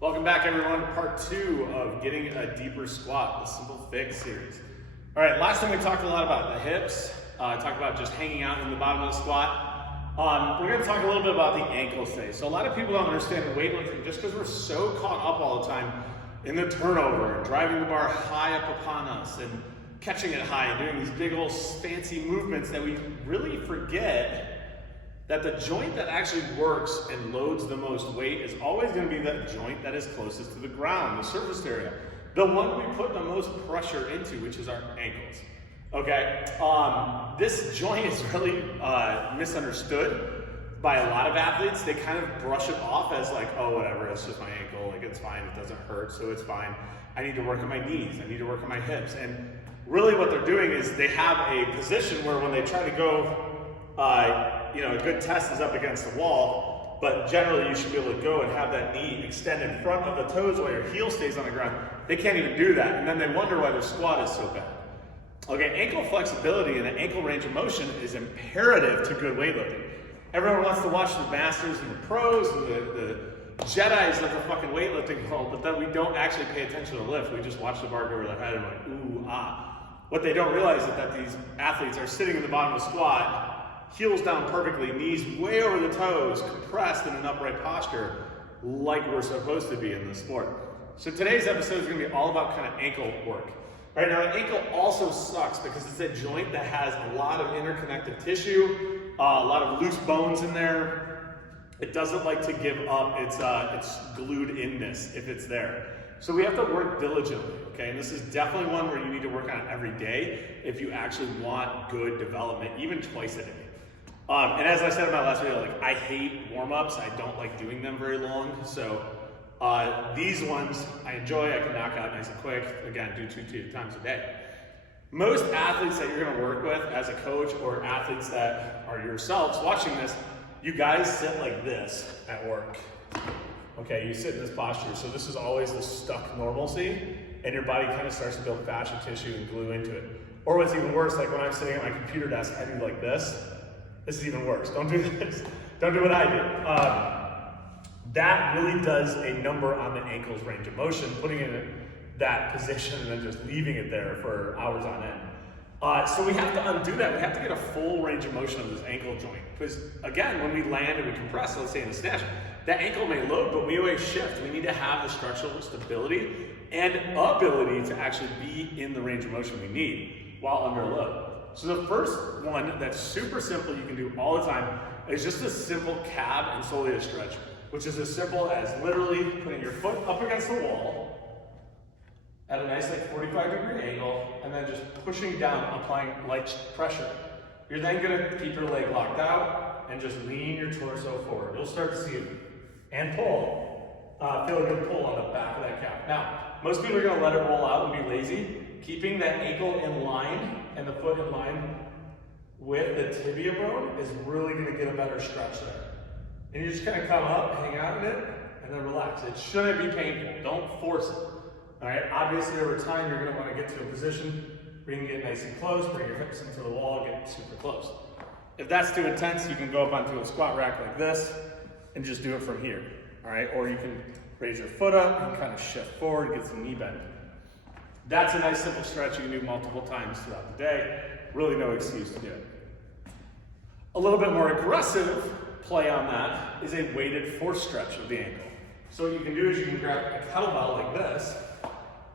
Welcome back, everyone, to part 2 of Getting a Deeper Squat, the Simple Fix series. All right, last time we talked a lot about the hips, talked about just hanging out in the bottom of the squat. We're going to talk a little bit about the ankles today. So a lot of people don't understand weightlifting just because we're so caught up all the time in the turnover and driving the bar high up upon us and catching it high and doing these big old fancy movements that we really forget that the joint that actually works and loads the most weight is always going to be that joint that is closest to the ground, the surface area. The one we put the most pressure into, which is our ankles. Okay, this joint is really misunderstood by a lot of athletes. They kind of brush it off as like, oh, whatever, it's just my ankle, like it's fine, it doesn't hurt, so it's fine. I need to work on my knees, I need to work on my hips. And really what they're doing is they have a position where when they try to go, a good test is up against the wall, but generally you should be able to go and have that knee extend in front of the toes while your heel stays on the ground. They can't even do that, and then they wonder why their squat is so bad. Okay, ankle flexibility and an ankle range of motion is imperative to good weightlifting. Everyone wants to watch the masters and the pros and the Jedis of the fucking weightlifting world, but then we don't actually pay attention to the lift. We just watch the bar go over their head and like, ooh, ah. What they don't realize is that these athletes are sitting in the bottom of the squat, heels down perfectly, knees way over the toes, compressed in an upright posture, like we're supposed to be in this sport. So today's episode is going to be all about kind of ankle work. Right now, an ankle also sucks because it's a joint that has a lot of interconnective tissue, a lot of loose bones in there. It doesn't like to give up its glued inness if it's there. So we have to work diligently, okay? And this is definitely one where you need to work on it every day if you actually want good development, even twice a day. And as I said in my last video, I hate warm-ups. I don't like doing them very long. So these ones I enjoy. I can knock out nice and quick. Again, do two times a day. Most athletes that you're gonna work with as a coach or athletes that are yourselves watching this, you guys sit like this at work. Okay, you sit in this posture. So this is always the stuck normalcy, and your body kind of starts to build fascia tissue and glue into it. Or what's even worse, like when I'm sitting at my computer desk, I do like this. This is even worse. Don't do this. Don't do what I do. That really does a number on the ankle's range of motion, putting it in that position and then just leaving it there for hours on end. So we have to undo that. We have to get a full range of motion of this ankle joint. Because again, when we land and we compress, let's say in a snatch, that ankle may load, but we always shift. We need to have the structural stability and ability to actually be in the range of motion we need while under load. So the first one that's super simple you can do all the time is just a simple calf and soleus stretch, which is as simple as literally putting your foot up against the wall at a nice 45-degree angle and then just pushing down, applying light pressure. You're then gonna keep your leg locked out and just lean your torso forward. You'll start to see it. And pull. Feel a good pull on the back of that calf. Now, most people are gonna let it roll out and be lazy. Keeping that ankle in line and the foot in line with the tibia bone is really gonna get a better stretch there. And you just kind of come up, hang out in it, and then relax. It shouldn't be painful. Don't force it. All right, obviously over time, you're gonna wanna get to a position where you can get nice and close, bring your hips into the wall, get super close. If that's too intense, you can go up onto a squat rack like this and just do it from here, all right? Or you can raise your foot up and kind of shift forward, get some knee bend. That's a nice simple stretch you can do multiple times throughout the day. Really no excuse to do it. A little bit more aggressive play on that is a weighted force stretch of the ankle. So what you can do is you can grab a kettlebell like this,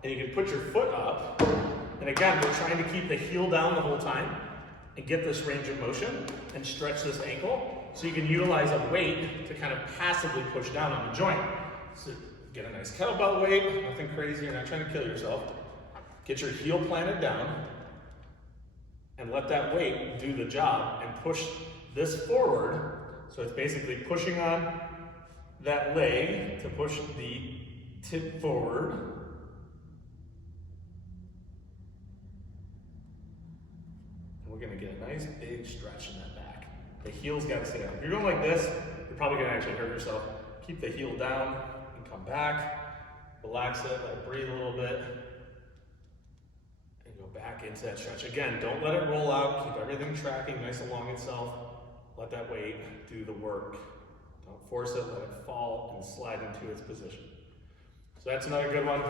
and you can put your foot up, and again, we're trying to keep the heel down the whole time and get this range of motion and stretch this ankle so you can utilize a weight to kind of passively push down on the joint. So get a nice kettlebell weight, nothing crazy, you're not trying to kill yourself. Get your heel planted down and let that weight do the job and push this forward. So it's basically pushing on that leg to push the tip forward. And we're gonna get a nice big stretch in that back. The heel's gotta stay down. If you're going like this, you're probably gonna actually hurt yourself. Keep the heel down and come back. Relax it, let it breathe a little bit. And go back into that stretch. Again, don't let it roll out. Keep everything tracking nice along itself. Let that weight do the work. Don't force it, let it fall and slide into its position. So that's another good one.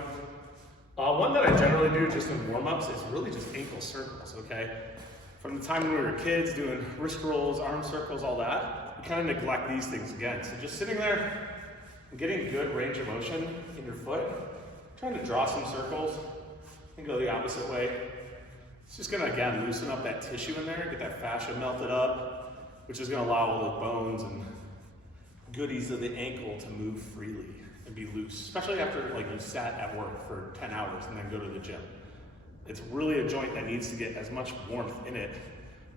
One that I generally do just in warm-ups is really just ankle circles, okay? From the time when we were kids doing wrist rolls, arm circles, all that, we kind of neglect these things again. So just sitting there and getting good range of motion in your foot, trying to draw some circles and go the opposite way. It's just gonna, again, loosen up that tissue in there, get that fascia melted up, which is gonna allow all the bones and goodies of the ankle to move freely and be loose, especially after like you sat at work for 10 hours and then go to the gym. It's really a joint that needs to get as much warmth in it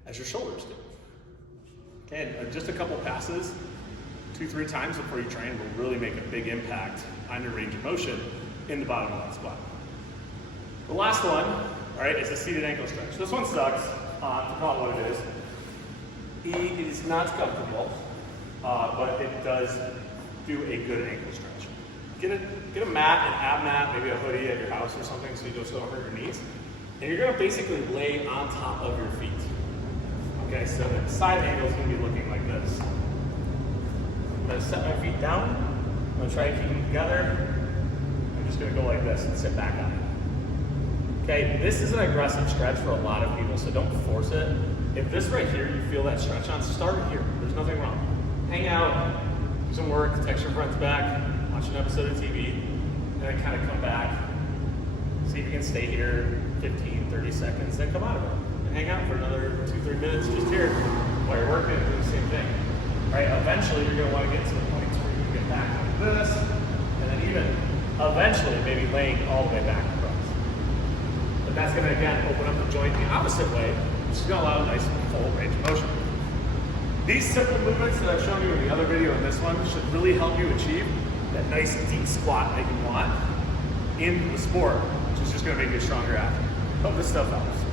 as your shoulders do. Okay, and just a couple passes, 2-3 times before you train will really make a big impact on your range of motion in the bottom of that squat. The last one, all right, is a seated ankle stretch. This one sucks, to call it what it is. It is not comfortable, but it does do a good ankle stretch. Get a mat, an ab mat, maybe a hoodie at your house or something so you don't hurt your knees. And you're gonna basically lay on top of your feet. Okay, so the side angle is gonna be looking like this. I'm gonna set my feet down. I'm gonna try to keep them together. I'm just gonna go like this and sit back on it. Okay, this is an aggressive stretch for a lot of people, so don't force it. If this right here, you feel that stretch on, start here. There's nothing wrong. Hang out, do some work, text your friends back, watch an episode of TV, and then kind of come back. See if you can stay here 15, 30 seconds, then come out of it. And hang out for another 2-3 minutes just here while you're working and doing the same thing. All right, eventually you're gonna wanna get to the point where you can get back like this, and then even eventually maybe laying all the way back across. But that's gonna, again, open up the joint the opposite way, which is gonna allow a nice full range of motion. These simple movements that I've shown you in the other video and this one should really help you achieve that nice deep squat that you want in the sport, which is just gonna make you a stronger athlete. Hope this stuff helps.